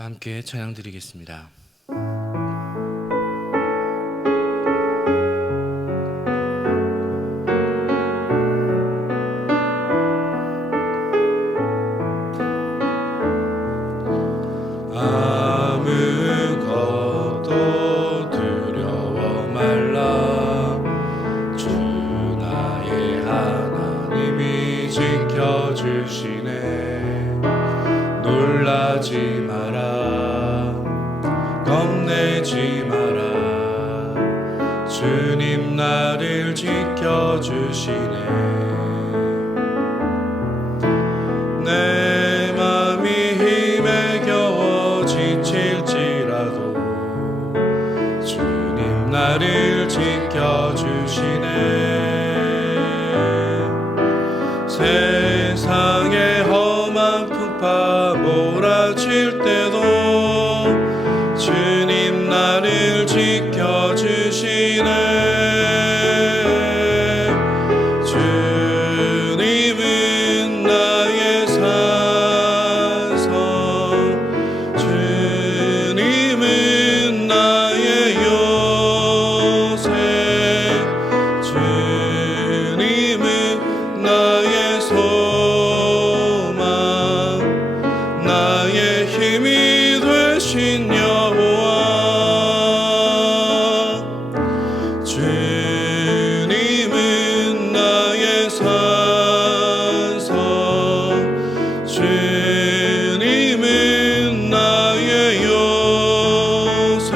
함께 찬양 드리겠습니다. 아무것도 두려워 말라. 주 나의 하나님이 지켜주시네. 놀라지 마라. 겁내지 마라. 주님 나를 지켜주시네. 내 맘이 힘에 겨워 지칠지라도 주님 나를 지켜주시네. 세상의 험한 풍파 몰아칠 때도 주님 나를 지켜주시네. 주님은 나의 산성, 주님은 나의 요새, 주님은 나의 소망, 나의 힘이 되신 여호와. 주님은 나의 산성, 주님은 나의 요새,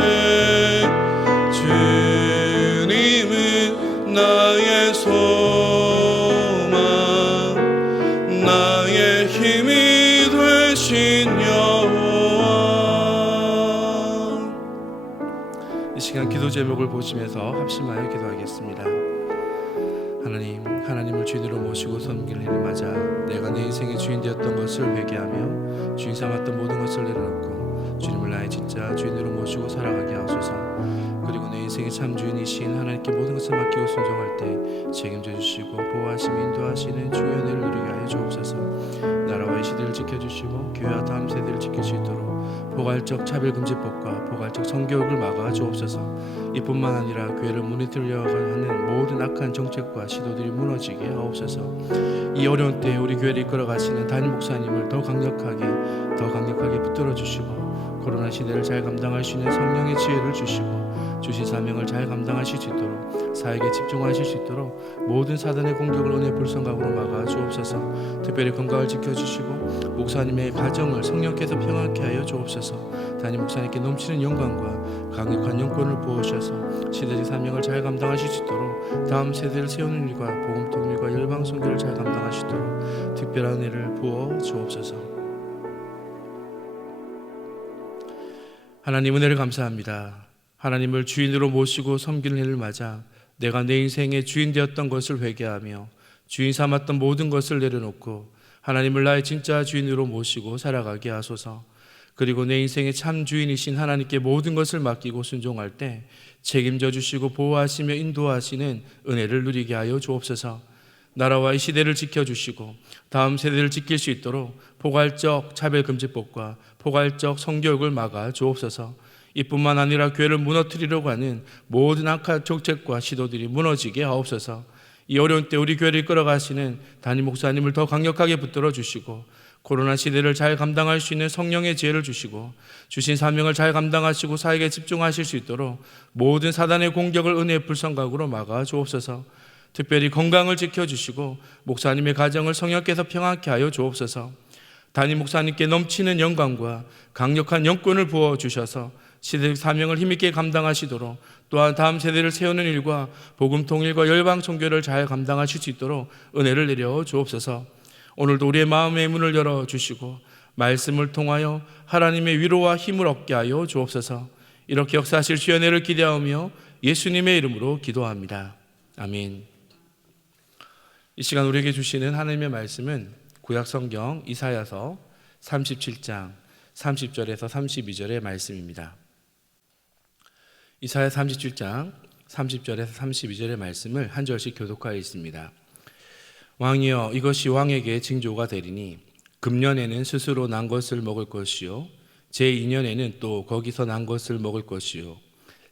주님은 나의 소망, 나의 힘이 되신 여호와. 이 시간 기도 제목을 보시면서 합심하여 기도하겠습니다. 하나님을 주인으로 모시고 섬길 일을 맞아 내가 내 인생의 주인 되었던 것을 회개하며 주인 삼았던 모든 것을 내려놓고 주님을 나의 진짜 주인으로 모시고 살아가게 하소서. 그리고 내 인생의 참 주인이신 하나님께 모든 것을 맡기고 순종할 때 책임져 주시고 보호하시며 인도하시는 주의 은혜를 누리게 하여 주옵소서. 나라와 이 시대를 지켜주시고 교회와 다음 세대를 지킬 수 있도록 포괄적 차별금지법과 포괄적 성교육을 막아 주옵소서. 이뿐만 아니라 교회를 무너뜨리려고 하는 모든 악한 정책과 시도들이 무너지게 하옵소서. 이 어려운 때에 우리 교회를 이끌어 가시는 담임 목사님을 더 강력하게 붙들어 주시고, 코로나 시대를 잘 감당할 수 있는 성령의 지혜를 주시고, 주신 사명을 잘 감당하실 수 있도록, 사역에 집중하실 수 있도록 모든 사단의 공격을 은혜 불성각으로 막아 주옵소서. 특별히 건강을 지켜주시고 목사님의 가정을 성령께서 평안케 하여 주옵소서. 담임 목사님께 넘치는 영광과 강력한 영권을 부어주셔서 시대적 사명을 잘 감당하실 수 있도록, 다음 세대를 세우는 일과 복음 통일과 열방 선교를 잘 감당하실 수 있도록 특별한 은혜를 부어 주옵소서. 하나님, 은혜를 감사합니다. 하나님을 주인으로 모시고 섬기는 해를 맞아 내가 내 인생의 주인 되었던 것을 회개하며 주인 삼았던 모든 것을 내려놓고 하나님을 나의 진짜 주인으로 모시고 살아가게 하소서. 그리고 내 인생의 참 주인이신 하나님께 모든 것을 맡기고 순종할 때 책임져 주시고 보호하시며 인도하시는 은혜를 누리게 하여 주옵소서. 나라와 이 시대를 지켜주시고 다음 세대를 지킬 수 있도록 포괄적 차별금지법과 포괄적 성교육을 막아 주옵소서. 이뿐만 아니라 교회를 무너뜨리려고 하는 모든 악한 정책과 시도들이 무너지게 하옵소서. 이 어려운 때 우리 교회를 이끌어가시는 담임 목사님을 더 강력하게 붙들어 주시고, 코로나 시대를 잘 감당할 수 있는 성령의 지혜를 주시고, 주신 사명을 잘 감당하시고 사역에 집중하실 수 있도록 모든 사단의 공격을 은혜의 불성각으로 막아 주옵소서. 특별히 건강을 지켜주시고 목사님의 가정을 성령께서 평안케 하여 주옵소서. 담임 목사님께 넘치는 영광과 강력한 영권을 부어주셔서 시대적 사명을 힘있게 감당하시도록, 또한 다음 세대를 세우는 일과 복음 통일과 열방 선교를 잘 감당하실 수 있도록 은혜를 내려 주옵소서. 오늘도 우리의 마음의 문을 열어주시고 말씀을 통하여 하나님의 위로와 힘을 얻게 하여 주옵소서. 이렇게 역사하실 주의 은혜를 기대하며 예수님의 이름으로 기도합니다. 아멘. 이 시간 우리에게 주시는 하나님의 말씀은 구약성경 이사야서 37장 30절에서 32절의 말씀입니다. 이사야 37장 30절에서 32절의 말씀을 한 절씩 교독하여 있습니다. 왕이여, 이것이 왕에게 징조가 되리니 금년에는 스스로 난 것을 먹을 것이요 제2년에는 또 거기서 난 것을 먹을 것이요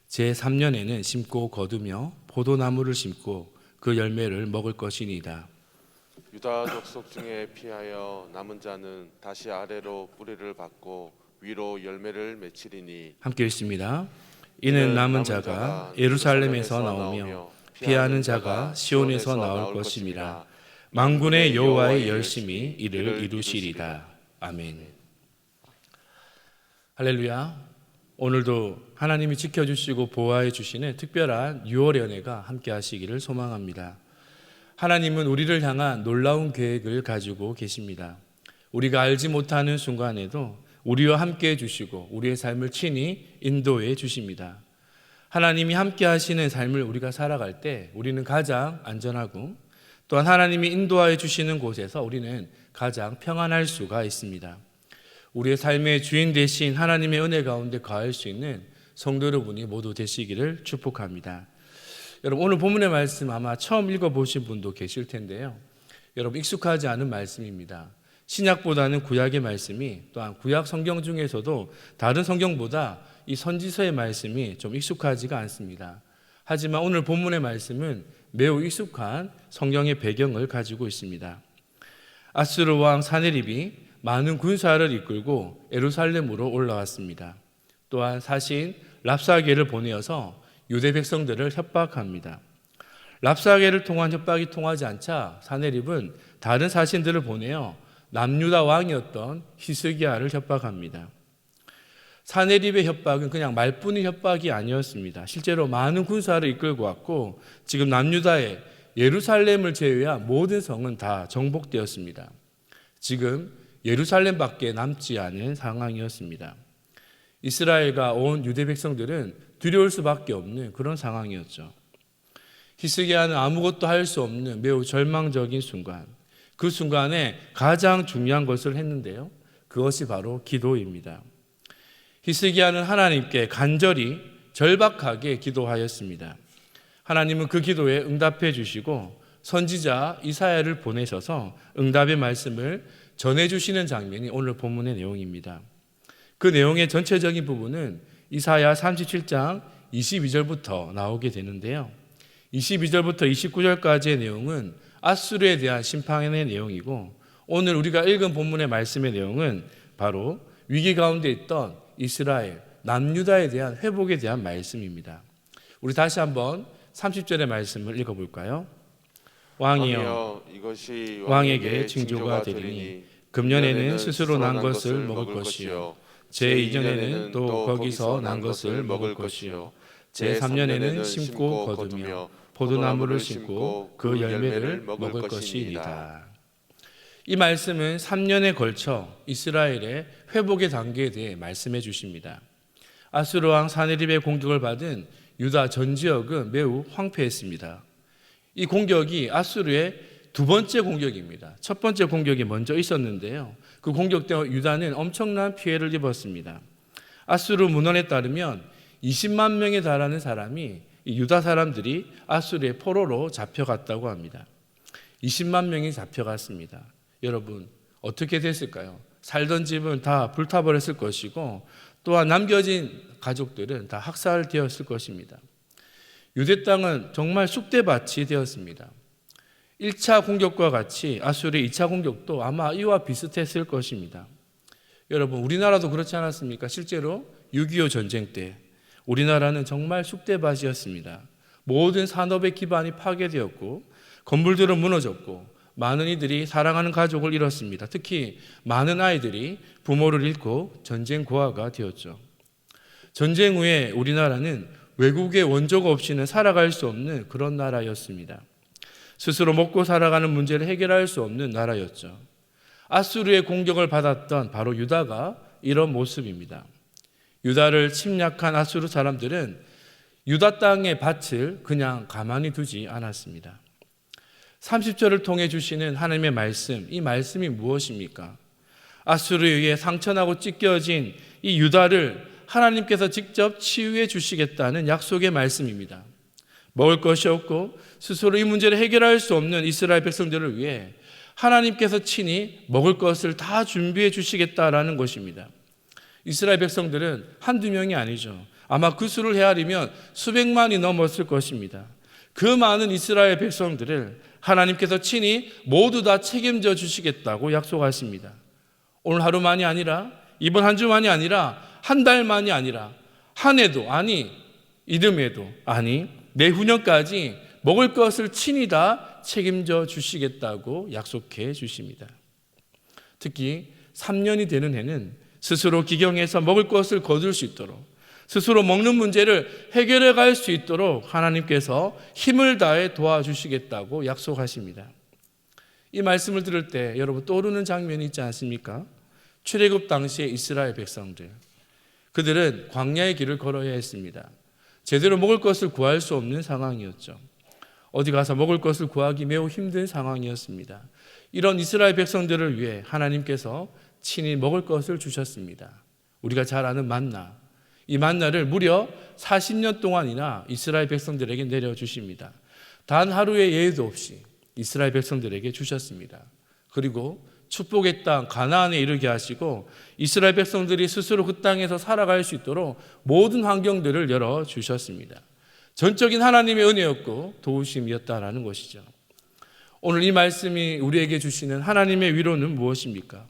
제3년에는 심고 거두며 포도나무를 심고 그 열매를 먹을 것이니이다. 유다 족속 중에 피하여 남은 자는 다시 아래로 뿌리를 받고 위로 열매를 맺히리니. 함께 읽습니다. 이는 남은 자가 예루살렘에서 나오며 피하는 자가 시온에서 나올 것임이라. 만군의 여호와의 열심히 이를 이루시리다. 아멘. 할렐루야. 오늘도 하나님이 지켜주시고 보호해 주시는 특별한 6월 연회가 함께 하시기를 소망합니다. 하나님은 우리를 향한 놀라운 계획을 가지고 계십니다. 우리가 알지 못하는 순간에도 우리와 함께 해주시고 우리의 삶을 친히 인도해 주십니다. 하나님이 함께 하시는 삶을 우리가 살아갈 때 우리는 가장 안전하고, 또한 하나님이 인도해 주시는 곳에서 우리는 가장 평안할 수가 있습니다. 우리의 삶의 주인 되신 하나님의 은혜 가운데 거할 수 있는 성도 여러분이 모두 되시기를 축복합니다. 여러분, 오늘 본문의 말씀 아마 처음 읽어보신 분도 계실 텐데요. 여러분, 익숙하지 않은 말씀입니다. 신약보다는 구약의 말씀이, 또한 구약 성경 중에서도 다른 성경보다 이 선지서의 말씀이 좀 익숙하지가 않습니다. 하지만 오늘 본문의 말씀은 매우 익숙한 성경의 배경을 가지고 있습니다. 아수르 왕 사네립이 많은 군사를 이끌고 예루살렘으로 올라왔습니다. 또한 사신 랍사게를 보내어서 유대 백성들을 협박합니다. 랍사게를 통한 협박이 통하지 않자 사네립은 다른 사신들을 보내어 남유다 왕이었던 히스기야를 협박합니다. 사네립의 협박은 그냥 말뿐인 협박이 아니었습니다. 실제로 많은 군사를 이끌고 왔고 지금 남유다의 예루살렘을 제외한 모든 성은 다 정복되었습니다. 지금 예루살렘밖에 남지 않은 상황이었습니다. 이스라엘과 온 유대 백성들은 두려울 수밖에 없는 그런 상황이었죠. 히스기야는 아무것도 할 수 없는 매우 절망적인 순간, 그 순간에 가장 중요한 것을 했는데요. 그것이 바로 기도입니다. 히스기야는 하나님께 간절히 절박하게 기도하였습니다. 하나님은 그 기도에 응답해 주시고 선지자 이사야를 보내셔서 응답의 말씀을 전해주시는 장면이 오늘 본문의 내용입니다. 그 내용의 전체적인 부분은 이사야 37장 22절부터 나오게 되는데요. 22절부터 29절까지의 내용은 아수르에 대한 심판의 내용이고, 오늘 우리가 읽은 본문의 말씀의 내용은 바로 위기 가운데 있던 이스라엘, 남유다에 대한 회복에 대한 말씀입니다. 우리 다시 한번 30절의 말씀을 읽어볼까요? 왕이여, 이것이 왕에게 징조가 되리니 금년에는 스스로 난 것을 먹을 것이요, 제2년에는 또 거기서 난 것을 먹을 것이요, 제3년에는 심고 거두며 포도나무를 심고 그 열매를 먹을 것이니이다. 이 말씀은 3년에 걸쳐 이스라엘의 회복의 단계에 대해 말씀해 주십니다. 아수르 왕 사네립의 공격을 받은 유다 전 지역은 매우 황폐했습니다. 이 공격이 아수르의 두 번째 공격입니다. 첫 번째 공격이 먼저 있었는데요. 그 공격 때문에 유다는 엄청난 피해를 입었습니다. 아수르 문헌에 따르면 20만 명에 달하는 사람이, 이 유다 사람들이 아수르의 포로로 잡혀갔다고 합니다. 20만 명이 잡혀갔습니다. 여러분, 어떻게 됐을까요? 살던 집은 다 불타버렸을 것이고, 또한 남겨진 가족들은 다 학살되었을 것입니다. 유대 땅은 정말 쑥대밭이 되었습니다. 1차 공격과 같이 아수르의 2차 공격도 아마 이와 비슷했을 것입니다. 여러분, 우리나라도 그렇지 않았습니까? 실제로 6.25 전쟁 때 우리나라는 정말 쑥대밭이었습니다. 모든 산업의 기반이 파괴되었고 건물들은 무너졌고 많은 이들이 사랑하는 가족을 잃었습니다. 특히 많은 아이들이 부모를 잃고 전쟁 고아가 되었죠. 전쟁 후에 우리나라는 외국의 원조가 없이는 살아갈 수 없는 그런 나라였습니다. 스스로 먹고 살아가는 문제를 해결할 수 없는 나라였죠. 아수르의 공격을 받았던 바로 유다가 이런 모습입니다. 유다를 침략한 아수르 사람들은 유다 땅의 밭을 그냥 가만히 두지 않았습니다. 30절을 통해 주시는 하나님의 말씀, 이 말씀이 무엇입니까? 아수르에 의해 상처나고 찢겨진 이 유다를 하나님께서 직접 치유해 주시겠다는 약속의 말씀입니다. 먹을 것이 없고 스스로 이 문제를 해결할 수 없는 이스라엘 백성들을 위해 하나님께서 친히 먹을 것을 다 준비해 주시겠다라는 것입니다. 이스라엘 백성들은 한두 명이 아니죠. 아마 그 수를 헤아리면 수백만이 넘었을 것입니다. 그 많은 이스라엘 백성들을 하나님께서 친히 모두 다 책임져 주시겠다고 약속하십니다. 오늘 하루만이 아니라, 이번 한 주만이 아니라, 한 달만이 아니라, 한 해도 아니, 이듬해도 아니, 내후년까지 먹을 것을 친히 다 책임져 주시겠다고 약속해 주십니다. 특히 3년이 되는 해는 스스로 기경해서 먹을 것을 거둘 수 있도록, 스스로 먹는 문제를 해결해 갈 수 있도록 하나님께서 힘을 다해 도와주시겠다고 약속하십니다. 이 말씀을 들을 때 여러분 떠오르는 장면이 있지 않습니까? 출애굽 당시의 이스라엘 백성들, 그들은 광야의 길을 걸어야 했습니다. 제대로 먹을 것을 구할 수 없는 상황이었죠. 어디 가서 먹을 것을 구하기 매우 힘든 상황이었습니다. 이런 이스라엘 백성들을 위해 하나님께서 친히 먹을 것을 주셨습니다. 우리가 잘 아는 만나, 이 만나를 무려 40년 동안이나 이스라엘 백성들에게 내려주십니다. 단 하루의 예외도 없이 이스라엘 백성들에게 주셨습니다. 그리고 축복의 땅 가나안에 이르게 하시고 이스라엘 백성들이 스스로 그 땅에서 살아갈 수 있도록 모든 환경들을 열어주셨습니다. 전적인 하나님의 은혜였고 도우심이었다라는 것이죠. 오늘 이 말씀이 우리에게 주시는 하나님의 위로는 무엇입니까?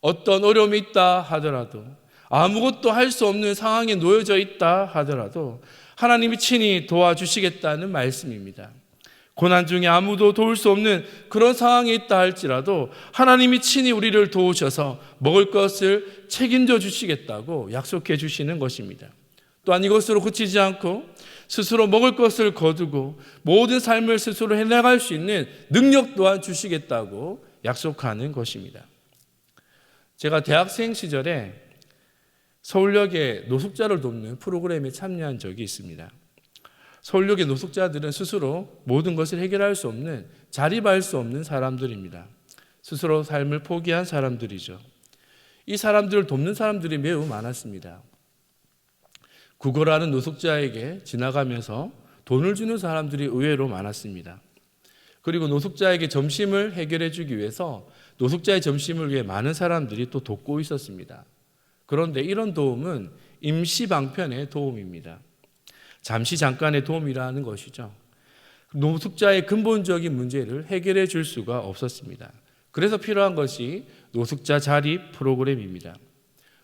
어떤 어려움이 있다 하더라도, 아무것도 할 수 없는 상황에 놓여져 있다 하더라도 하나님이 친히 도와주시겠다는 말씀입니다. 고난 중에 아무도 도울 수 없는 그런 상황에 있다 할지라도 하나님이 친히 우리를 도우셔서 먹을 것을 책임져 주시겠다고 약속해 주시는 것입니다. 또한 이것으로 그치지 않고 스스로 먹을 것을 거두고 모든 삶을 스스로 해나갈 수 있는 능력 또한 주시겠다고 약속하는 것입니다. 제가 대학생 시절에 서울역의 노숙자를 돕는 프로그램에 참여한 적이 있습니다. 서울역의 노숙자들은 스스로 모든 것을 해결할 수 없는, 자립할 수 없는 사람들입니다. 스스로 삶을 포기한 사람들이죠. 이 사람들을 돕는 사람들이 매우 많았습니다. 구걸하는 노숙자에게 지나가면서 돈을 주는 사람들이 의외로 많았습니다. 그리고 노숙자에게 점심을 해결해 주기 위해서 노숙자의 점심을 위해 많은 사람들이 또 돕고 있었습니다. 그런데 이런 도움은 임시 방편의 도움입니다. 잠시 잠깐의 도움이라는 것이죠. 노숙자의 근본적인 문제를 해결해 줄 수가 없었습니다. 그래서 필요한 것이 노숙자 자립 프로그램입니다.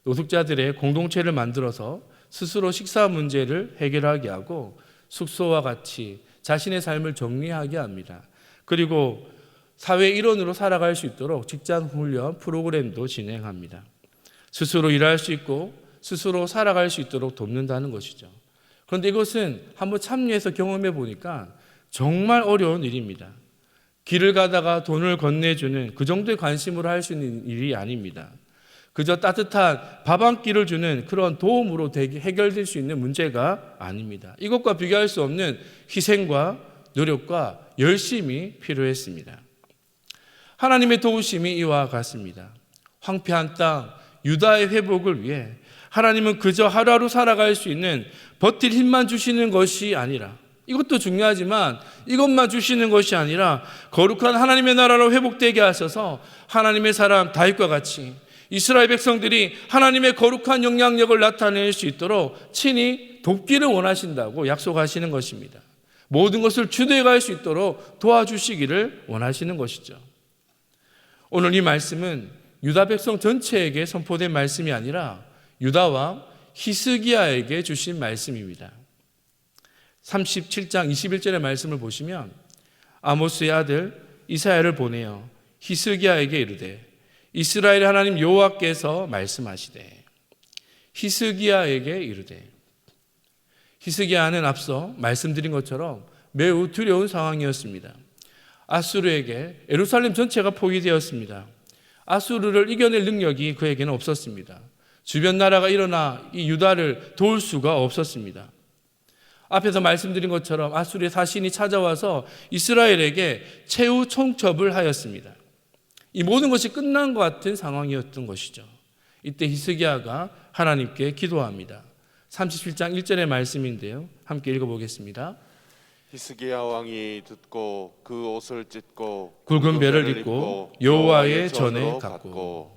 노숙자들의 공동체를 만들어서 스스로 식사 문제를 해결하게 하고 숙소와 같이 자신의 삶을 정리하게 합니다. 그리고 사회 일원으로 살아갈 수 있도록 직장 훈련 프로그램도 진행합니다. 스스로 일할 수 있고 스스로 살아갈 수 있도록 돕는다는 것이죠. 그런데 이것은 한번 참여해서 경험해 보니까 정말 어려운 일입니다. 길을 가다가 돈을 건네주는 그 정도의 관심으로 할 수 있는 일이 아닙니다. 그저 따뜻한 밥 한 끼를 주는 그런 도움으로 해결될 수 있는 문제가 아닙니다. 이것과 비교할 수 없는 희생과 노력과 열심이 필요했습니다. 하나님의 도우심이 이와 같습니다. 황폐한 땅 유다의 회복을 위해 하나님은 그저 하루하루 살아갈 수 있는 버틸 힘만 주시는 것이 아니라, 이것도 중요하지만 이것만 주시는 것이 아니라 거룩한 하나님의 나라로 회복되게 하셔서 하나님의 사람 다윗과 같이 이스라엘 백성들이 하나님의 거룩한 영향력을 나타낼 수 있도록 친히 돕기를 원하신다고 약속하시는 것입니다. 모든 것을 주도해 갈 수 있도록 도와주시기를 원하시는 것이죠. 오늘 이 말씀은 유다 백성 전체에게 선포된 말씀이 아니라 유다 왕 히스기야에게 주신 말씀입니다. 37장 21절의 말씀을 보시면 아모스의 아들 이사야를 보내어 히스기야에게 이르되 이스라엘의 하나님 여호와께서 말씀하시되, 히스기야에게 이르되. 히스기야는 앞서 말씀드린 것처럼 매우 두려운 상황이었습니다. 아수르에게 예루살렘 전체가 포위되었습니다. 아수르를 이겨낼 능력이 그에게는 없었습니다. 주변 나라가 일어나 이 유다를 도울 수가 없었습니다. 앞에서 말씀드린 것처럼 아수르의 사신이 찾아와서 이스라엘에게 최후 총첩을 하였습니다. 이 모든 것이 끝난 것 같은 상황이었던 것이죠. 이때 히스기야가 하나님께 기도합니다. 37장 1절의 말씀인데요. 함께 읽어보겠습니다. 히스기야 왕이 듣고 그 옷을 찢고 굵은 배를 입고 여호와의 전에 갔고.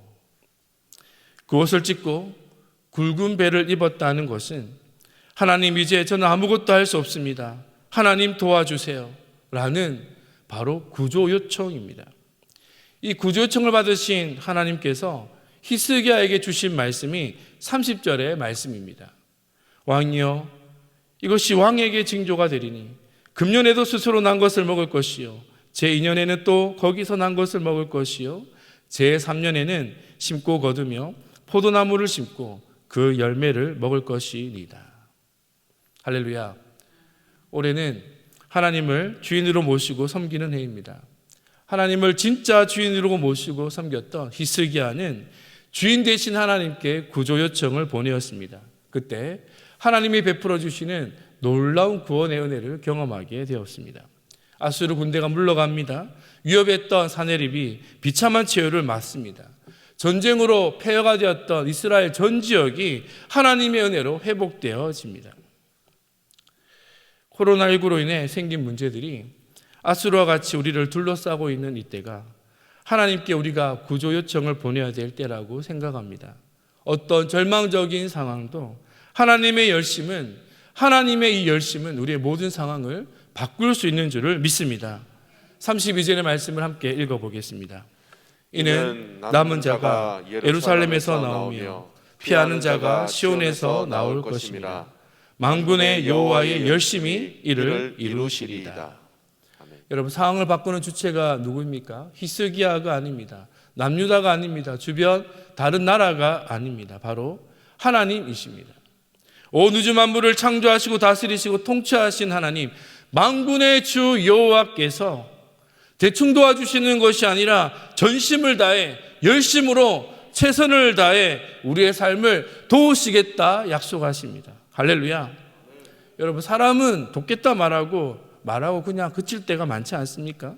그 옷을 찢고 굵은 배를 입었다는 것은 하나님, 이제 저는 아무것도 할 수 없습니다. 하나님 도와주세요 라는 바로 구조 요청입니다. 이 구조 요청을 받으신 하나님께서 히스기야에게 주신 말씀이 30절의 말씀입니다. 왕이여, 이것이 왕에게 징조가 되리니 금년에도 스스로 난 것을 먹을 것이요 제2년에는 또 거기서 난 것을 먹을 것이요 제3년에는 심고 거두며 포도나무를 심고 그 열매를 먹을 것이니이다. 할렐루야. 올해는 하나님을 주인으로 모시고 섬기는 해입니다. 하나님을 진짜 주인으로 모시고 섬겼던 히스기야는 주인 되신 하나님께 구조 요청을 보내었습니다. 그때 하나님이 베풀어 주시는 놀라운 구원의 은혜를 경험하게 되었습니다. 아수르 군대가 물러갑니다. 위협했던 사내립이 비참한 최후를 맞습니다. 전쟁으로 폐허가 되었던 이스라엘 전 지역이 하나님의 은혜로 회복되어집니다. 코로나19로 인해 생긴 문제들이 아수르와 같이 우리를 둘러싸고 있는 이때가 하나님께 우리가 구조 요청을 보내야 될 때라고 생각합니다. 어떤 절망적인 상황도 하나님의 이 열심은 우리의 모든 상황을 바꿀 수 있는 줄을 믿습니다. 32절의 말씀을 함께 읽어보겠습니다. 이는 남은 자가 예루살렘에서 나오며 피하는 자가 시온에서 나올 것입니다. 만군의 여호와의 열심이 이를 이루시리이다. 여러분, 상황을 바꾸는 주체가 누구입니까? 히스기야가 아닙니다. 남유다가 아닙니다. 주변 다른 나라가 아닙니다. 바로 하나님이십니다. 온 우주 만물을 창조하시고 다스리시고 통치하신 하나님, 만군의 주 여호와께서 대충 도와주시는 것이 아니라 전심을 다해 열심으로 최선을 다해 우리의 삶을 도우시겠다 약속하십니다. 할렐루야. 여러분, 사람은 돕겠다 말하고 그냥 그칠 때가 많지 않습니까?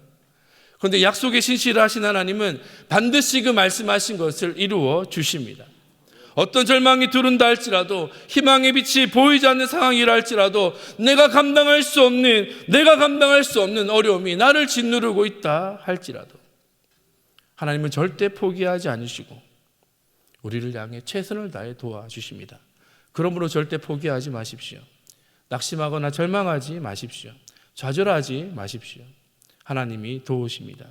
그런데 약속에 신실하신 하나님은 반드시 그 말씀하신 것을 이루어 주십니다. 어떤 절망이 두른다 할지라도, 희망의 빛이 보이지 않는 상황이라 할지라도, 내가 감당할 수 없는 어려움이 나를 짓누르고 있다 할지라도 하나님은 절대 포기하지 않으시고 우리를 향해 최선을 다해 도와주십니다. 그러므로 절대 포기하지 마십시오. 낙심하거나 절망하지 마십시오. 좌절하지 마십시오. 하나님이 도우십니다.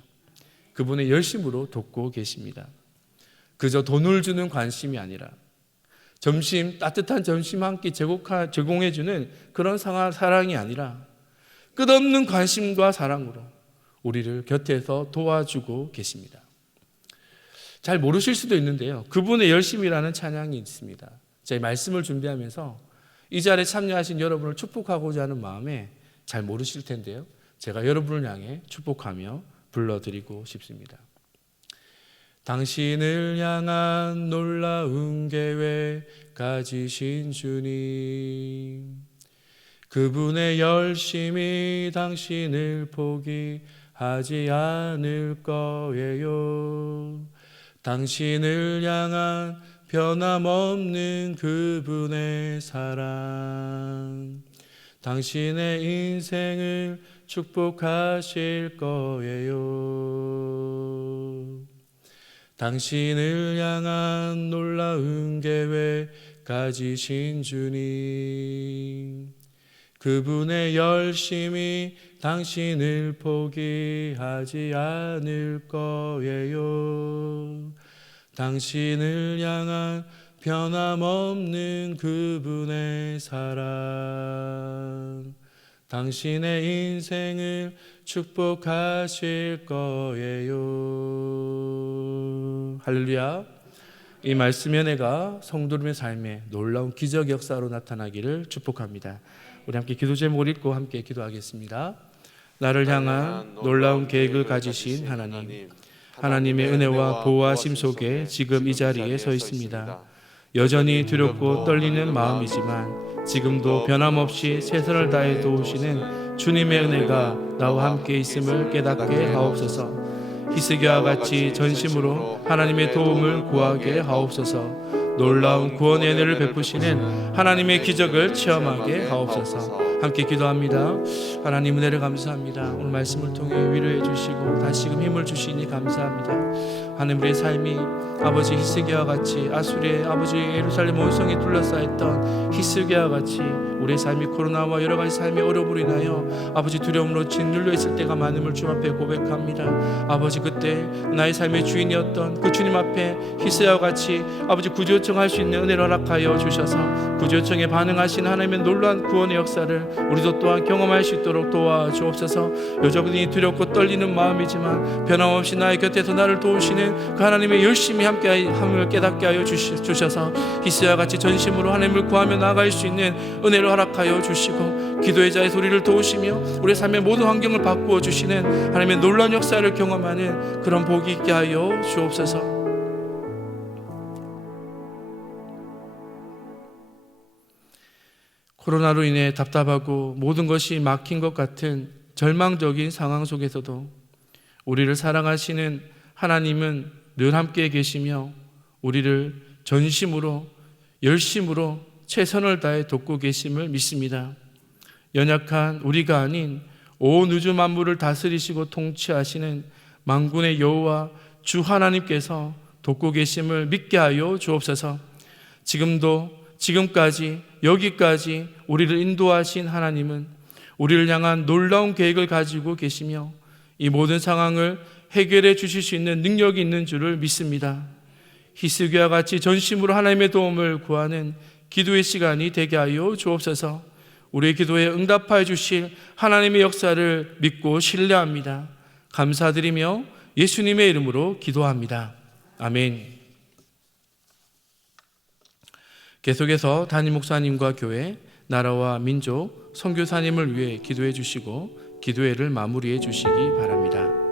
그분의 열심으로 돕고 계십니다. 그저 돈을 주는 관심이 아니라 따뜻한 점심 한 끼 제공해주는 그런 사랑이 아니라 끝없는 관심과 사랑으로 우리를 곁에서 도와주고 계십니다. 잘 모르실 수도 있는데요, 그분의 열심이라는 찬양이 있습니다. 제 말씀을 준비하면서 이 자리에 참여하신 여러분을 축복하고자 하는 마음에 잘 모르실 텐데요, 제가 여러분을 향해 축복하며 불러드리고 싶습니다. 당신을 향한 놀라운 계획 가지신 주님, 그분의 열심이 당신을 포기하지 않을 거예요. 당신을 향한 변함없는 그분의 사랑, 당신의 인생을 축복하실 거예요. 당신을 향한 놀라운 계획 가지신 주님, 그분의 열심이 당신을 포기하지 않을 거예요. 당신을 향한 변함없는 그분의 사랑, 당신의 인생을 축복하실 거예요. 할렐루야. 이 말씀의 은혜가 성도님의 삶에 놀라운 기적 역사로 나타나기를 축복합니다. 우리 함께 기도 제목을 읽고 함께 기도하겠습니다. 나를 향한 놀라운 계획을 가지신 하나님, 하나님의 은혜와 보호하심 속에 지금 이 자리에 서 있습니다. 여전히 두렵고 떨리는 마음이지만 지금도 변함없이 최선을 다해 도우시는 주님의 은혜가 나와 함께 있음을 깨닫게 하옵소서. 히스기야와 같이 전심으로 하나님의 도움을 구하게 하옵소서. 놀라운 구원의 은혜를 베푸시는 하나님의 기적을 체험하게 하옵소서. 함께 기도합니다. 하나님 은혜를 감사합니다. 오늘 말씀을 통해 위로해 주시고 다시금 힘을 주시니 감사합니다. 하나님, 우리의 삶이 아버지 히스기야와 같이 아수리의 아버지 예루살렘 온성에 둘러싸였던 히스기야와 같이 우리의 삶이 코로나와 여러 가지 삶의 어려움으로 인하여 아버지 두려움으로 짓눌려 있을 때가 많음을 주님 앞에 고백합니다. 아버지, 그때 나의 삶의 주인이었던 그 주님 앞에 히스기야와 같이 아버지 구조 요청할 수 있는 은혜를 허락하여 주셔서 구조 요청에 반응하신 하나님의 놀라운 구원의 역사를 우리도 또한 경험할 수 있도록 도와주옵소서. 여전히 두렵고 떨리는 마음이지만 변함없이 나의 곁에서 나를 도우시는 그 하나님의 열심히 함께함을 깨닫게 하여 주셔서 히스기야와 같이 전심으로 하나님을 구하며 나아갈 수 있는 은혜를 허락하여 주시고 기도의 자의 소리를 도우시며 우리의 삶의 모든 환경을 바꾸어 주시는 하나님의 놀라운 역사를 경험하는 그런 복이 있게 하여 주옵소서. 코로나로 인해 답답하고 모든 것이 막힌 것 같은 절망적인 상황 속에서도 우리를 사랑하시는 하나님은 늘 함께 계시며 우리를 전심으로 열심으로 최선을 다해 돕고 계심을 믿습니다. 연약한 우리가 아닌 온 우주 만물을 다스리시고 통치하시는 만군의 여호와 주 하나님께서 돕고 계심을 믿게 하여 주옵소서. 지금도 지금까지 여기까지 우리를 인도하신 하나님은 우리를 향한 놀라운 계획을 가지고 계시며 이 모든 상황을 해결해 주실 수 있는 능력이 있는 줄을 믿습니다. 히스기야와 같이 전심으로 하나님의 도움을 구하는 기도의 시간이 되게 하여 주옵소서. 우리의 기도에 응답하여 주실 하나님의 역사를 믿고 신뢰합니다. 감사드리며 예수님의 이름으로 기도합니다. 아멘. 계속해서 담임 목사님과 교회, 나라와 민족, 선교사님을 위해 기도해 주시고 기도회를 마무리해 주시기 바랍니다.